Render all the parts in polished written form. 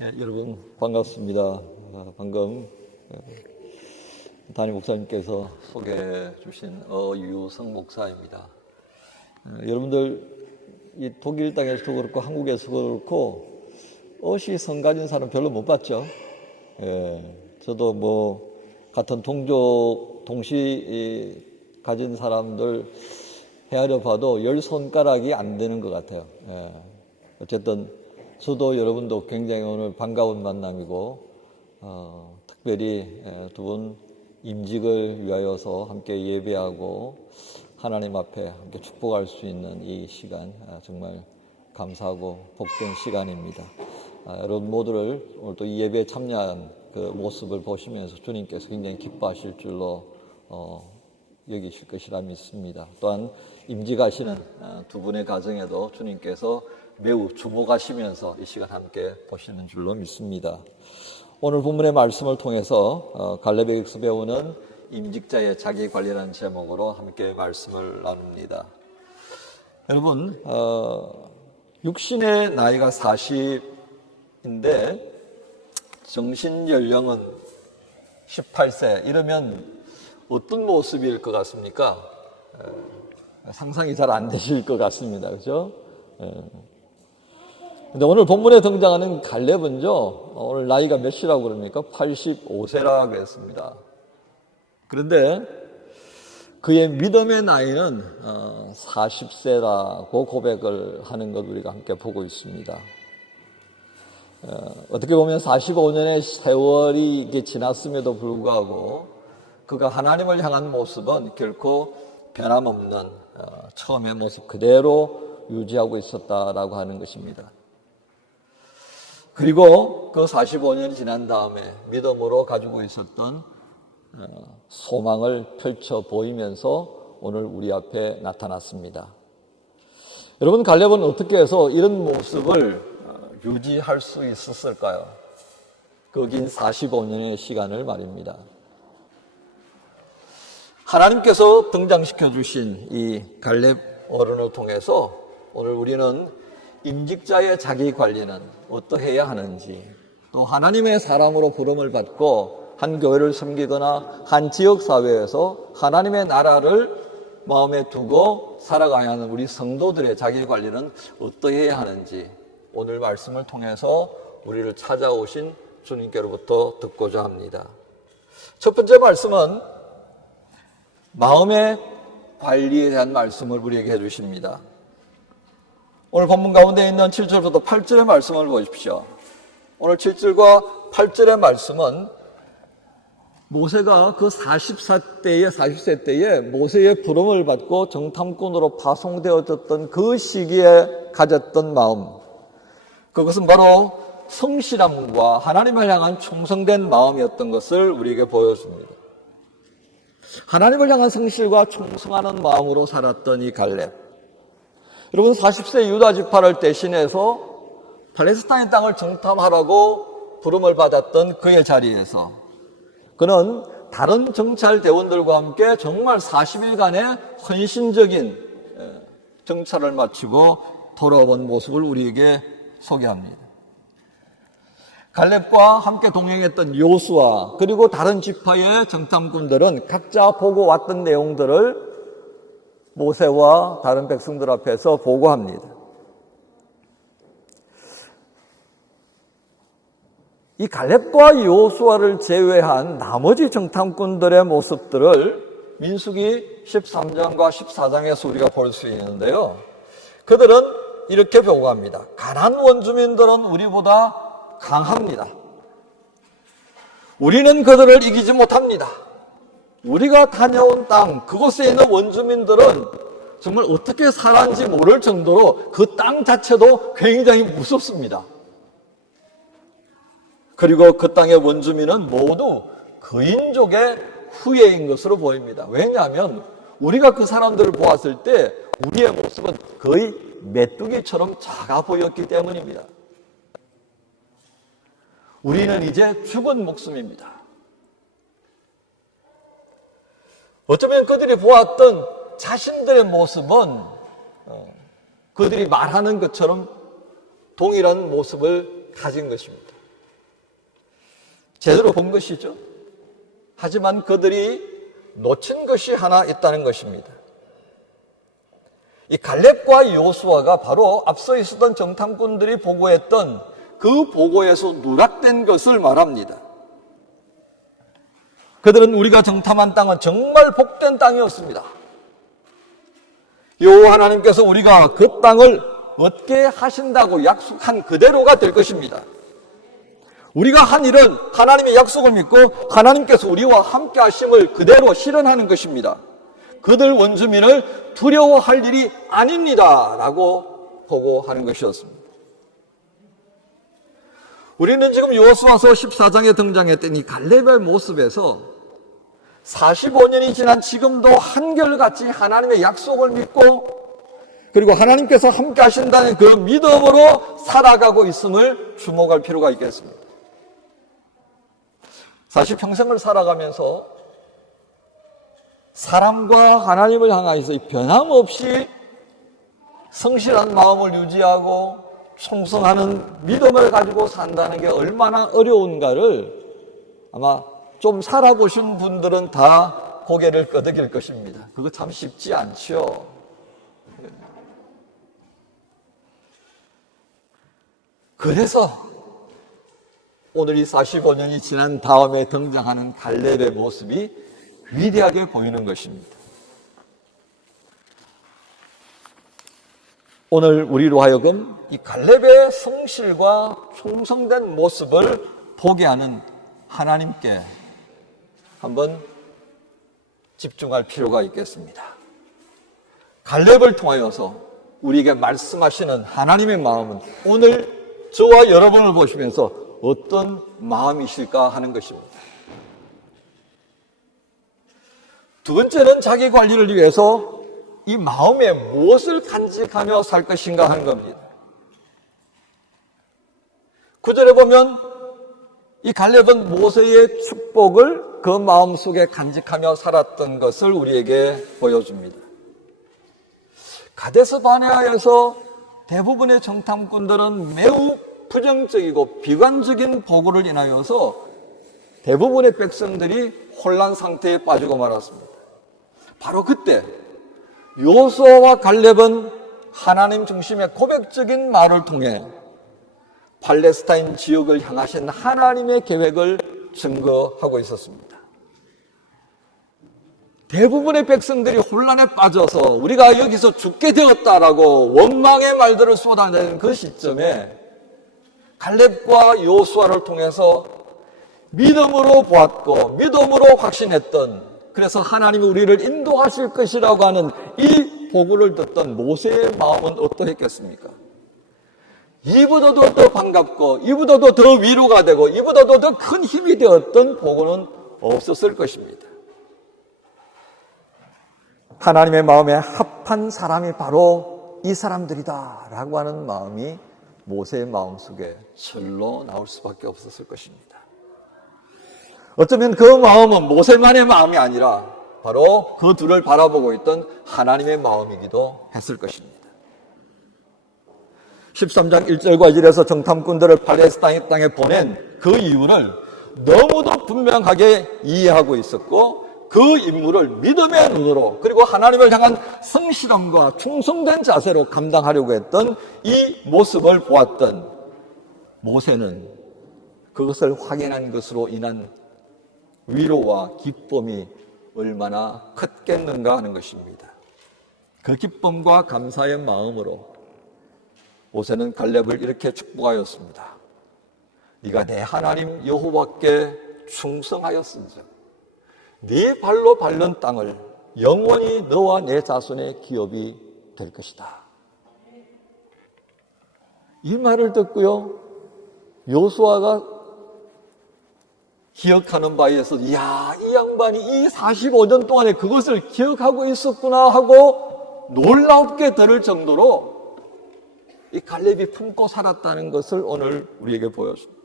여러분 반갑습니다. 방금 담임 목사님께서 소개해 주신 어유성 목사입니다. 여러분들 이 독일 땅에서도 그렇고 한국에서도 그렇고 어시 성 가진 사람 별로 못 봤죠. 저도 뭐 같은 동족 동시 가진 사람들 헤아려 봐도 10손가락이 안 되는 것 같아요. 어쨌든 저도 여러분도 굉장히 오늘 반가운 만남이고 특별히 두 분 임직을 위하여서 함께 예배하고 하나님 앞에 함께 축복할 수 있는 이 시간 정말 감사하고 복된 시간입니다. 여러분 모두를 오늘 또 이 예배에 참여한 그 모습을 보시면서 주님께서 굉장히 기뻐하실 줄로 여기실 것이라 믿습니다. 또한 임직하시는 두 분의 가정에도 주님께서 매우 주목하시면서 이 시간 함께 보시는 줄로 믿습니다. 오늘 본문의 말씀을 통해서 갈렙에게서 배우는 임직자의 자기관리라는 제목으로 함께 말씀을 나눕니다. 여러분 육신의 나이가 40인데 정신연령은 18세 이러면 어떤 모습일 것 같습니까? 상상이 잘 안 되실 것 같습니다. 그렇죠? 근데 오늘 본문에 등장하는 갈렙은요, 오늘 나이가 몇이라고 그럽니까? 85세라고 했습니다. 그런데 그의 믿음의 나이는 40세라고 고백을 하는 것 우리가 함께 보고 있습니다. 어떻게 보면 45년의 세월이 지났음에도 불구하고 그가 하나님을 향한 모습은 결코 변함없는 처음의 모습 그대로 유지하고 있었다라고 하는 것입니다. 그리고 그 45년이 지난 다음에 믿음으로 가지고 있었던 소망을 펼쳐 보이면서 오늘 우리 앞에 나타났습니다. 여러분 갈렙은 어떻게 해서 이런 모습을 유지할 수 있었을까요? 그 긴 45년의 시간을 말입니다. 하나님께서 등장시켜 주신 이 갈렙 어른을 통해서 오늘 우리는 임직자의 자기 관리는 어떠해야 하는지, 또 하나님의 사람으로 부름을 받고 한 교회를 섬기거나 한 지역 사회에서 하나님의 나라를 마음에 두고 살아가야 하는 우리 성도들의 자기 관리는 어떠해야 하는지 오늘 말씀을 통해서 우리를 찾아오신 주님께로부터 듣고자 합니다. 첫 번째 말씀은 마음의 관리에 대한 말씀을 우리에게 해주십니다. 오늘 본문 가운데 있는 7절부터 8절의 말씀을 보십시오. 오늘 7절과 8절의 말씀은 모세가 그 40세 때에 모세의 부름을 받고 정탐꾼으로 파송되어졌던 그 시기에 가졌던 마음, 그것은 바로 성실함과 하나님을 향한 충성된 마음이었던 것을 우리에게 보여줍니다. 하나님을 향한 성실과 충성하는 마음으로 살았던 이 갈렙, 여러분 40세 유다 지파를 대신해서 팔레스타인 땅을 정탐하라고 부름을 받았던 그의 자리에서 그는 다른 정찰 대원들과 함께 정말 40일간의 헌신적인 정찰을 마치고 돌아온 모습을 우리에게 소개합니다. 갈렙과 함께 동행했던 요수아 그리고 다른 지파의 정탐꾼들은 각자 보고 왔던 내용들을 모세와 다른 백성들 앞에서 보고합니다. 이 갈렙과 요수아를 제외한 나머지 정탐꾼들의 모습들을 민수기 13장과 14장에서 우리가 볼 수 있는데요. 그들은 이렇게 보고합니다. 가나안 원주민들은 우리보다 강합니다. 우리는 그들을 이기지 못합니다. 우리가 다녀온 땅, 그곳에 있는 원주민들은 정말 어떻게 살았는지 모를 정도로 그 땅 자체도 굉장히 무섭습니다. 그리고 그 땅의 원주민은 모두 그인족의 후예인 것으로 보입니다. 왜냐하면 우리가 그 사람들을 보았을 때 우리의 모습은 거의 메뚜기처럼 작아 보였기 때문입니다. 우리는 이제 죽은 목숨입니다. 어쩌면 그들이 보았던 자신들의 모습은 그들이 말하는 것처럼 동일한 모습을 가진 것입니다. 제대로 본 것이죠. 하지만 그들이 놓친 것이 하나 있다는 것입니다. 이 갈렙과 여호수아가 바로 앞서 있었던 정탐꾼들이 보고했던 그 보고에서 누락된 것을 말합니다. 그들은 우리가 정탐한 땅은 정말 복된 땅이었습니다. 여호와 하나님께서 우리가 그 땅을 얻게 하신다고 약속한 그대로가 될 것입니다. 우리가 한 일은 하나님의 약속을 믿고 하나님께서 우리와 함께 하심을 그대로 실현하는 것입니다. 그들 원주민을 두려워할 일이 아닙니다 라고 보고하는 것이었습니다. 우리는 지금 여호수아서 14장에 등장했던 이 갈렙의 모습에서 45년이 지난 지금도 한결같이 하나님의 약속을 믿고 그리고 하나님께서 함께 하신다는 그 믿음으로 살아가고 있음을 주목할 필요가 있겠습니다. 사실 평생을 살아가면서 사람과 하나님을 향하여서 변함없이 성실한 마음을 유지하고 충성하는 믿음을 가지고 산다는 게 얼마나 어려운가를 아마 좀 살아보신 분들은 다 고개를 끄덕일 것입니다. 그거 참 쉽지 않죠. 그래서 오늘 이 45년이 지난 다음에 등장하는 갈렙의 모습이 위대하게 보이는 것입니다. 오늘 우리로 하여금 이 갈렙의 성실과 충성된 모습을 보게 하는 하나님께 한번 집중할 필요가 있겠습니다. 갈렙을 통하여서 우리에게 말씀하시는 하나님의 마음은 오늘 저와 여러분을 보시면서 어떤 마음이실까 하는 것입니다. 두 번째는 자기 관리를 위해서 이 마음에 무엇을 간직하며 살 것인가 하는 겁니다. 9절에 보면 이 갈렙은 모세의 축복을 그 마음속에 간직하며 살았던 것을 우리에게 보여줍니다. 가데스 바네아에서 대부분의 정탐꾼들은 매우 부정적이고 비관적인 보고를 인하여서 대부분의 백성들이 혼란 상태에 빠지고 말았습니다. 바로 그때 여호수아와 갈렙은 하나님 중심의 고백적인 말을 통해 팔레스타인 지역을 향하신 하나님의 계획을 증거하고 있었습니다. 대부분의 백성들이 혼란에 빠져서 우리가 여기서 죽게 되었다라고 원망의 말들을 쏟아내는 그 시점에 갈렙과 여호수아를 통해서 믿음으로 보았고 믿음으로 확신했던, 그래서 하나님이 우리를 인도하실 것이라고 하는 이 보고를 듣던 모세의 마음은 어떠했겠습니까? 이보다도 더 반갑고 이보다도 더 위로가 되고 이보다도 더 큰 힘이 되었던 보고는 없었을 것입니다. 하나님의 마음에 합한 사람이 바로 이 사람들이다 라고 하는 마음이 모세의 마음속에 절로 나올 수밖에 없었을 것입니다. 어쩌면 그 마음은 모세만의 마음이 아니라 바로 그 둘을 바라보고 있던 하나님의 마음이기도 했을 것입니다. 13장 1절과 2절에서 정탐꾼들을 팔레스타인 땅에 보낸 그 이유를 너무도 분명하게 이해하고 있었고 그 임무를 믿음의 눈으로 그리고 하나님을 향한 성실함과 충성된 자세로 감당하려고 했던 이 모습을 보았던 모세는 그것을 확인한 것으로 인한 위로와 기쁨이 얼마나 컸겠는가 하는 것입니다. 그 기쁨과 감사의 마음으로 모세는 갈렙을 이렇게 축복하였습니다. 네가 내 하나님 여호와께 충성하였은즉 네 발로 밟는 땅을 영원히 너와 내 자손의 기업이 될 것이다. 이 말을 듣고요, 여호수아가 기억하는 바에 의해서 이야, 이 양반이 이 45년 동안에 그것을 기억하고 있었구나 하고 놀랍게 들을 정도로 이 갈렙이 품고 살았다는 것을 오늘 우리에게 보여줍니다.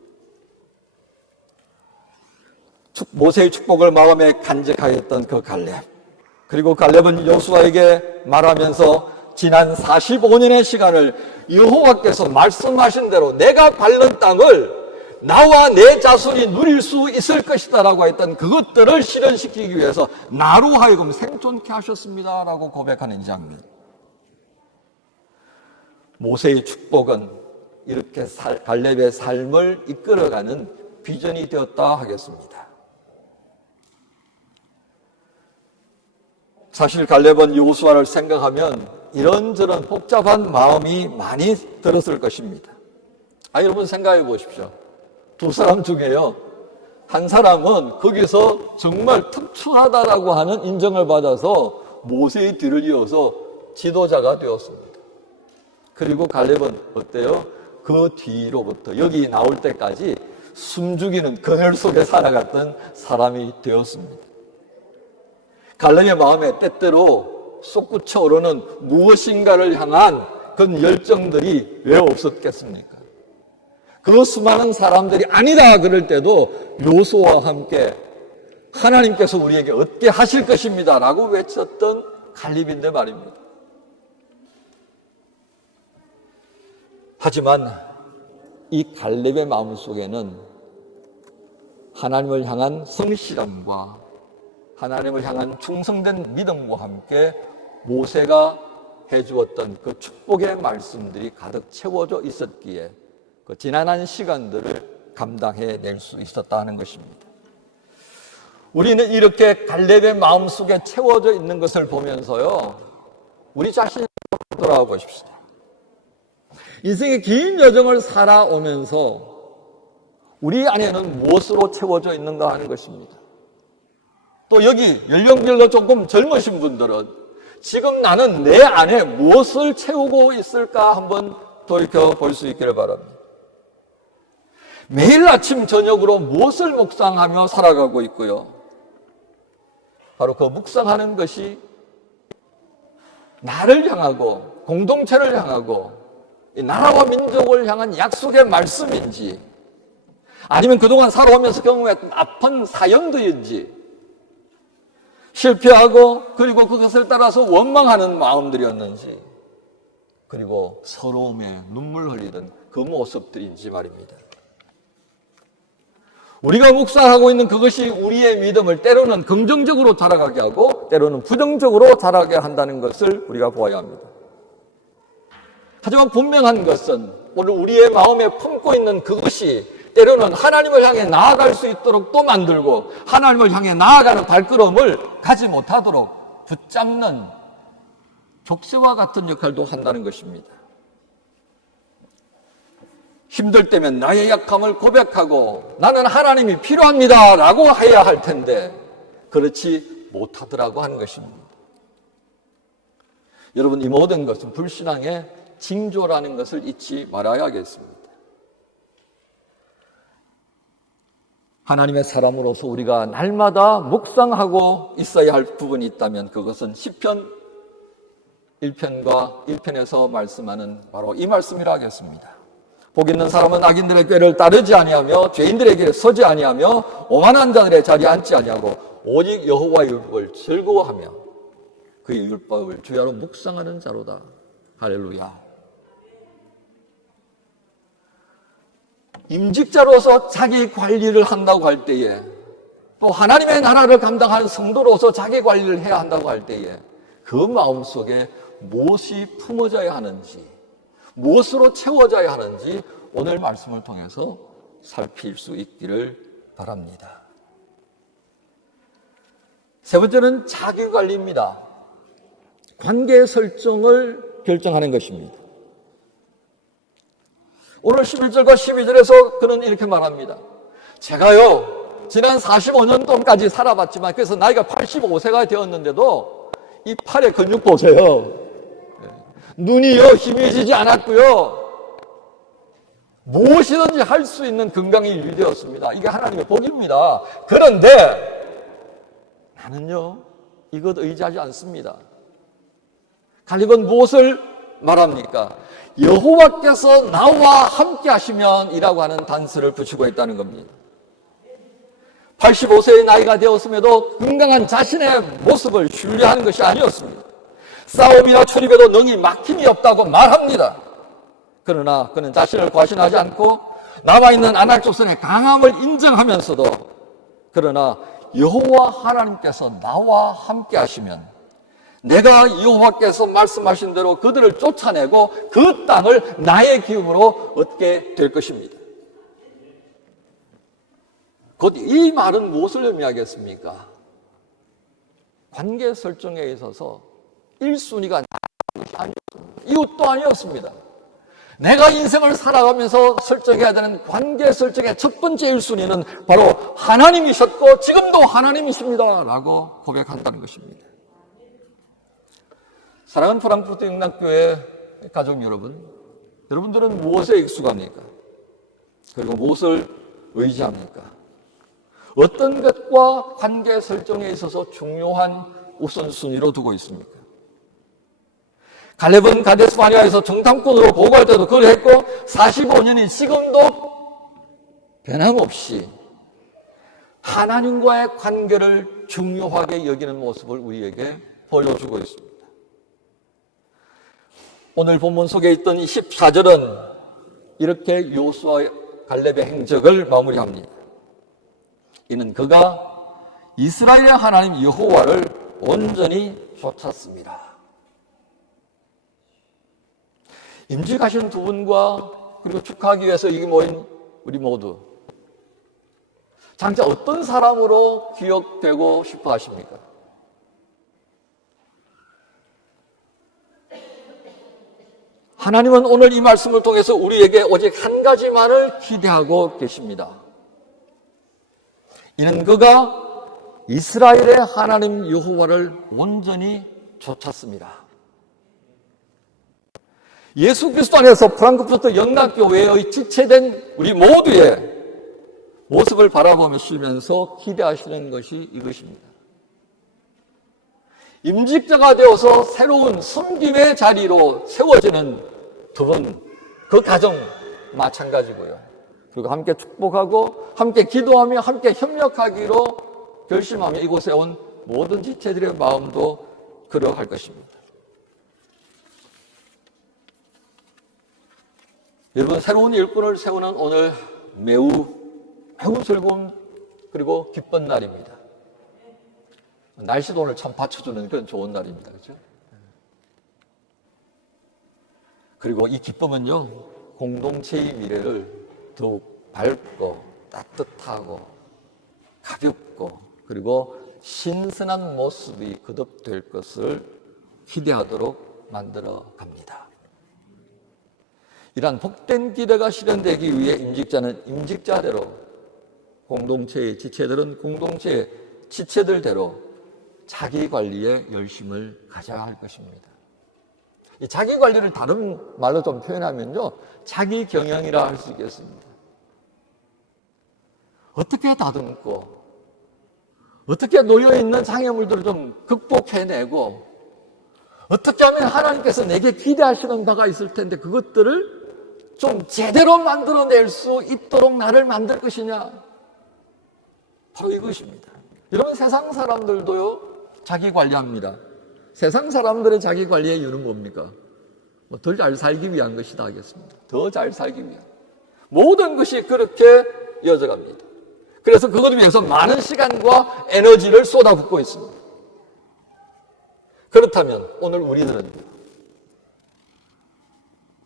모세의 축복을 마음에 간직하였던 그 갈렙, 그리고 갈렙은 여호수아에게 말하면서 지난 45년의 시간을 여호와께서 말씀하신 대로 내가 밟는 땅을 나와 내 자손이 누릴 수 있을 것이다 라고 했던 그것들을 실현시키기 위해서 나로 하여금 생존케 하셨습니다 라고 고백하는 이 장면. 모세의 축복은 이렇게 갈렙의 삶을 이끌어가는 비전이 되었다 하겠습니다. 사실 갈렙은 여호수아를 생각하면 이런저런 복잡한 마음이 많이 들었을 것입니다. 여러분 생각해 보십시오. 두 사람 중에요, 한 사람은 거기서 정말 특출하다라고 하는 인정을 받아서 모세의 뒤를 이어서 지도자가 되었습니다. 그리고 갈렙은 어때요? 그 뒤로부터 여기 나올 때까지 숨죽이는 그늘 속에 살아갔던 사람이 되었습니다. 갈렙의 마음에 때때로 솟구쳐 오르는 무엇인가를 향한 그런 열정들이 왜 없었겠습니까? 그 수많은 사람들이 아니다 그럴 때도 여호수아와 함께 하나님께서 우리에게 얻게 하실 것입니다 라고 외쳤던 갈렙인데 말입니다. 하지만 이 갈렙의 마음속에는 하나님을 향한 성실함과 하나님을 향한 충성된 믿음과 함께 모세가 해주었던 그 축복의 말씀들이 가득 채워져 있었기에 그 지난한 시간들을 감당해낼 수 있었다 하는 것입니다. 우리는 이렇게 갈렙의 마음속에 채워져 있는 것을 보면서요, 우리 자신을 돌아가 보십시다. 인생의 긴 여정을 살아오면서 우리 안에는 무엇으로 채워져 있는가 하는 것입니다. 또 여기 연령별로 조금 젊으신 분들은 지금 나는 내 안에 무엇을 채우고 있을까 한번 돌이켜볼 수 있기를 바랍니다. 매일 아침 저녁으로 무엇을 묵상하며 살아가고 있고요. 바로 그 묵상하는 것이 나를 향하고 공동체를 향하고 이 나라와 민족을 향한 약속의 말씀인지, 아니면 그동안 살아오면서 경험했던 아픈 사연들인지, 실패하고 그리고 그것을 따라서 원망하는 마음들이었는지, 그리고 서러움에 눈물 흘리던 그 모습들인지 말입니다. 우리가 묵상하고 있는 그것이 우리의 믿음을 때로는 긍정적으로 자라가게 하고 때로는 부정적으로 자라게 한다는 것을 우리가 보아야 합니다. 하지만 분명한 것은 오늘 우리의 마음에 품고 있는 그것이 때로는 하나님을 향해 나아갈 수 있도록 또 만들고 하나님을 향해 나아가는 발걸음을 가지 못하도록 붙잡는 족쇄와 같은 역할도 한다는 것입니다. 힘들 때면 나의 약함을 고백하고 나는 하나님이 필요합니다 라고 해야 할 텐데 그렇지 못하더라고 하는 것입니다. 여러분, 이 모든 것은 불신앙의 징조라는 것을 잊지 말아야겠습니다. 하나님의 사람으로서 우리가 날마다 묵상하고 있어야 할 부분이 있다면 그것은 시편 1편과 1편에서 말씀하는 바로 이 말씀이라 하겠습니다. 복 있는 사람은 악인들의 꾀를 따르지 아니하며 죄인들의 길에 서지 아니하며 오만한 자들의 자리에 앉지 아니하고 오직 여호와의 율법을 즐거워하며 그의 율법을 주야로 묵상하는 자로다. 할렐루야. 임직자로서 자기 관리를 한다고 할 때에, 또 하나님의 나라를 감당하는 성도로서 자기 관리를 해야 한다고 할 때에 그 마음속에 무엇이 품어져야 하는지, 무엇으로 채워져야 하는지 오늘 말씀을 통해서 살필 수 있기를 바랍니다. 세 번째는 자기관리입니다. 관계 설정을 결정하는 것입니다. 오늘 11절과 12절에서 그는 이렇게 말합니다. 제가요, 지난 45년 동안까지 살아봤지만, 그래서 나이가 85세가 되었는데도 이 팔의 근육 보세요. 눈이요, 희미해지지 않았고요. 무엇이든지 할 수 있는 건강이 유지되었습니다. 이게 하나님의 복입니다. 그런데 나는요, 이것 의지하지 않습니다. 갈렙은 무엇을 말합니까? 여호와께서 나와 함께 하시면 이라고 하는 단서를 붙이고 있다는 겁니다. 85세의 나이가 되었음에도 건강한 자신의 모습을 신뢰하는 것이 아니었습니다. 싸움이나 출입에도 능히 막힘이 없다고 말합니다. 그러나 그는 자신을 과신하지 않고 남아있는 아낙 조선의 강함을 인정하면서도 그러나 여호와 하나님께서 나와 함께 하시면 내가 여호와께서 말씀하신 대로 그들을 쫓아내고 그 땅을 나의 기업으로 얻게 될 것입니다. 곧 이 말은 무엇을 의미하겠습니까? 관계 설정에 있어서 1순위가 아니었습니다. 이웃도 아니었습니다. 내가 인생을 살아가면서 설정해야 되는 관계 설정의 첫 번째 1순위는 바로 하나님이셨고 지금도 하나님이십니다 라고 고백한다는 것입니다. 사랑하는 프랑크푸르트 영락교회 가족 여러분, 여러분들은 무엇에 익숙합니까? 그리고 무엇을 의지합니까? 어떤 것과 관계 설정에 있어서 중요한 우선순위로 두고 있습니까? 갈렙은 가데스 바네아에서 정탐꾼으로 보고할 때도 그랬고 45년이 지금도 변함없이 하나님과의 관계를 중요하게 여기는 모습을 우리에게 보여주고 있습니다. 오늘 본문 속에 있던 14절은 이렇게 요수아 갈렙의 행적을 마무리합니다. 이는 그가 이스라엘의 하나님 여호와를 온전히 쫓았습니다. 임직하신 두 분과 그리고 축하하기 위해서 여기 모인 우리 모두 장차 어떤 사람으로 기억되고 싶어 하십니까? 하나님은 오늘 이 말씀을 통해서 우리에게 오직 한 가지만을 기대하고 계십니다. 이는 그가 이스라엘의 하나님 여호와를 온전히 쫓았습니다. 예수 그리스도 안에서 프랑크푸르트 영락교회의 지체된 우리 모두의 모습을 바라보며 쉬면서 기대하시는 것이 이것입니다. 임직자가 되어서 새로운 섬김의 자리로 세워지는 두 분, 그 가정 마찬가지고요. 그리고 함께 축복하고 함께 기도하며 함께 협력하기로 결심하며 이곳에 온 모든 지체들의 마음도 그러할 것입니다. 여러분, 새로운 일꾼을 세우는 오늘 매우 즐거운 그리고 기쁜 날입니다. 날씨도 오늘 참 받쳐주는 그런 좋은 날입니다. 그렇죠? 그리고 이 기쁨은요, 공동체의 미래를 더욱 밝고 따뜻하고 가볍고 그리고 신선한 모습이 거듭될 것을 기대하도록 만들어 갑니다. 이러한 복된 기대가 실현되기 위해 임직자는 임직자대로, 공동체의 지체들은 공동체의 지체들대로 자기 관리에 열심을 가져야 할 것입니다. 이 자기 관리를 다른 말로 좀 표현하면요, 자기 경영이라 할 수 있겠습니다. 어떻게 다듬고, 어떻게 놓여있는 장애물들을 좀 극복해내고, 어떻게 하면 하나님께서 내게 기대하시는 바가 있을 텐데 그것들을 좀 제대로 만들어낼 수 있도록 나를 만들 것이냐? 바로 이것입니다. 여러분, 세상 사람들도요, 자기 관리합니다. 세상 사람들의 자기 관리의 이유는 뭡니까? 더 잘 살기 위한 것이다 하겠습니다. 더 잘 살기 위한. 모든 것이 그렇게 이어져갑니다. 그래서 그것을 위해서 많은 시간과 에너지를 쏟아붓고 있습니다. 그렇다면 오늘 우리들은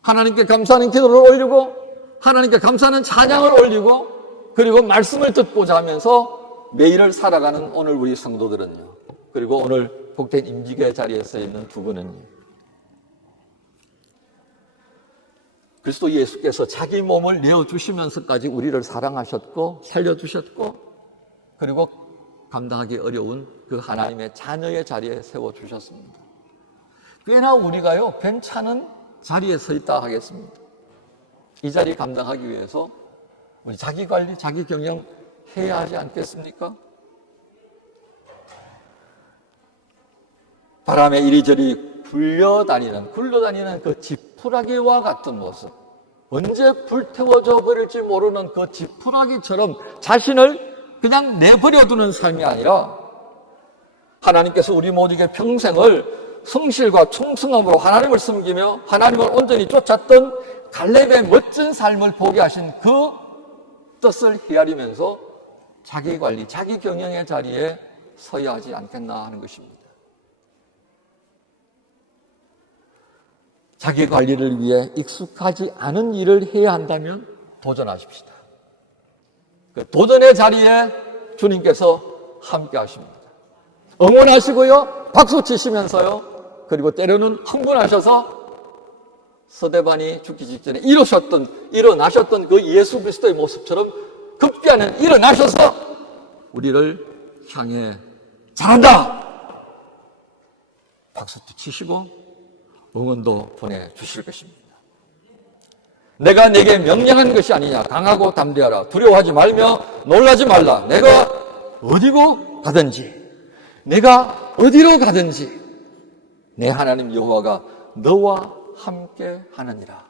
하나님께 감사하는 기도를 올리고 하나님께 감사하는 찬양을 올리고 그리고 말씀을 듣고자 하면서 매일을 살아가는 오늘 우리 성도들은요, 그리고 오늘 복된 임직의 자리에 서 있는 두 분은요, 그리스도 예수께서 자기 몸을 내어주시면서까지 우리를 사랑하셨고 살려주셨고 그리고 감당하기 어려운 그 하나님의 자녀의 자리에 세워주셨습니다. 꽤나 우리가요, 괜찮은 자리에 서 있다 하겠습니다. 이 자리 감당하기 위해서 우리 자기 관리, 자기 경영 해야 하지 않겠습니까? 바람에 이리저리 굴러다니는 그 지푸라기와 같은 모습, 언제 불태워져 버릴지 모르는 그 지푸라기처럼 자신을 그냥 내버려두는 삶이 아니라 하나님께서 우리 모두에게 평생을 성실과 충성함으로 하나님을 섬기며 하나님을 온전히 쫓았던 갈렙의 멋진 삶을 보게 하신 그 뜻을 헤아리면서 자기 관리, 자기 경영의 자리에 서야 하지 않겠나 하는 것입니다. 자기 관리를 위해 익숙하지 않은 일을 해야 한다면 도전하십시다. 그 도전의 자리에 주님께서 함께 하십니다. 응원하시고요, 박수 치시면서요, 그리고 때로는 흥분하셔서 서대반이 죽기 직전에 일어나셨던 그 예수 그리스도의 모습처럼 급기야는 일어나셔서 우리를 향해 잘한다! 박수도 치시고 응원도 보내주실 것입니다. 내가 내게 명령한 것이 아니냐. 강하고 담대하라. 두려워하지 말며 놀라지 말라. 내가 어디로 가든지, 내가 어디로 가든지 내 하나님 여호와가 너와 함께 하느니라.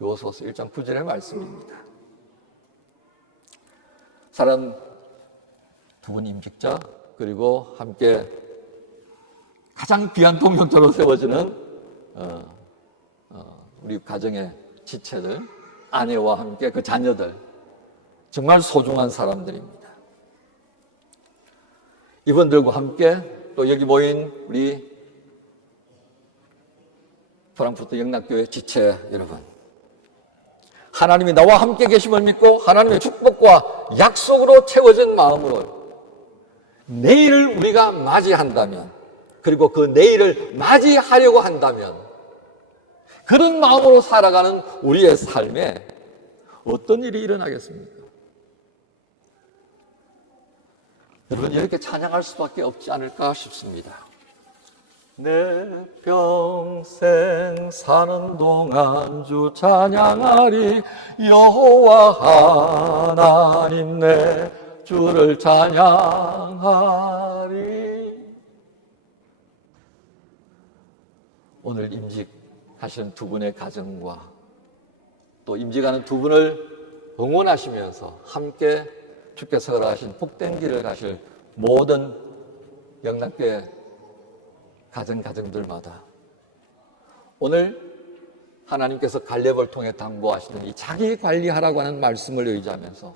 요소서 1장 9절의 말씀입니다. 사람 두 분 임직자, 그리고 함께 가장 귀한 동역자로 세워지는 우리 가정의 지체들, 아내와 함께 그 자녀들, 정말 소중한 사람들입니다. 이분들과 함께 또 여기 모인 우리 프랑크푸르트 영락교회 지체 여러분, 하나님이 나와 함께 계심을 믿고 하나님의 축복과 약속으로 채워진 마음으로 내일을 우리가 맞이한다면, 그리고 그 내일을 맞이하려고 한다면, 그런 마음으로 살아가는 우리의 삶에 어떤 일이 일어나겠습니까? 여러분, 이렇게 찬양할 수밖에 없지 않을까 싶습니다. 내 평생 사는 동안 주 찬양하리. 여호와 하나님 내 주를 찬양하리. 오늘 임직하신 두 분의 가정과 또 임직하는 두 분을 응원하시면서 함께 주께서 허락하신 복된 길을 가실 모든 영락교회 가정들마다 오늘 하나님께서 갈렙을 통해 당부하시는 이 자기 관리하라고 하는 말씀을 의지하면서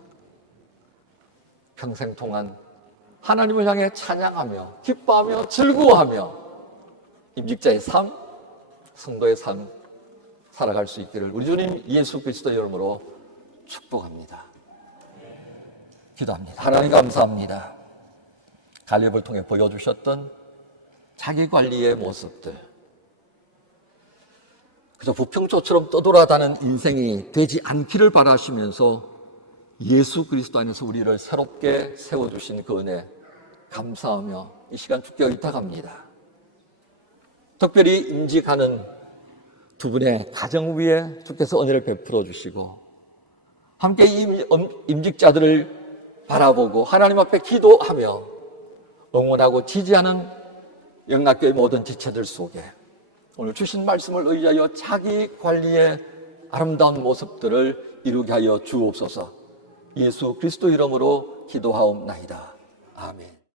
평생 동안 하나님을 향해 찬양하며 기뻐하며 즐거워하며 임직자의 삶, 성도의 삶 살아갈 수 있기를 우리 주님 예수 그리스도의 이름으로 축복합니다. 기도합니다. 하나님 감사합니다. 갈렙을 통해 보여주셨던 자기 관리의 모습들, 그저 부평초처럼 떠돌아다니는 인생이 되지 않기를 바라시면서 예수 그리스도 안에서 우리를 새롭게 세워주신 그 은혜 감사하며 이 시간 주께 의탁합니다. 특별히 임직하는 두 분의 가정 위에 주께서 은혜를 베풀어 주시고 함께 임직자들을 바라보고 하나님 앞에 기도하며 응원하고 지지하는 영락교회 모든 지체들 속에 오늘 주신 말씀을 의지하여 자기 관리의 아름다운 모습들을 이루게 하여 주옵소서. 예수 그리스도 이름으로 기도하옵나이다. 아멘.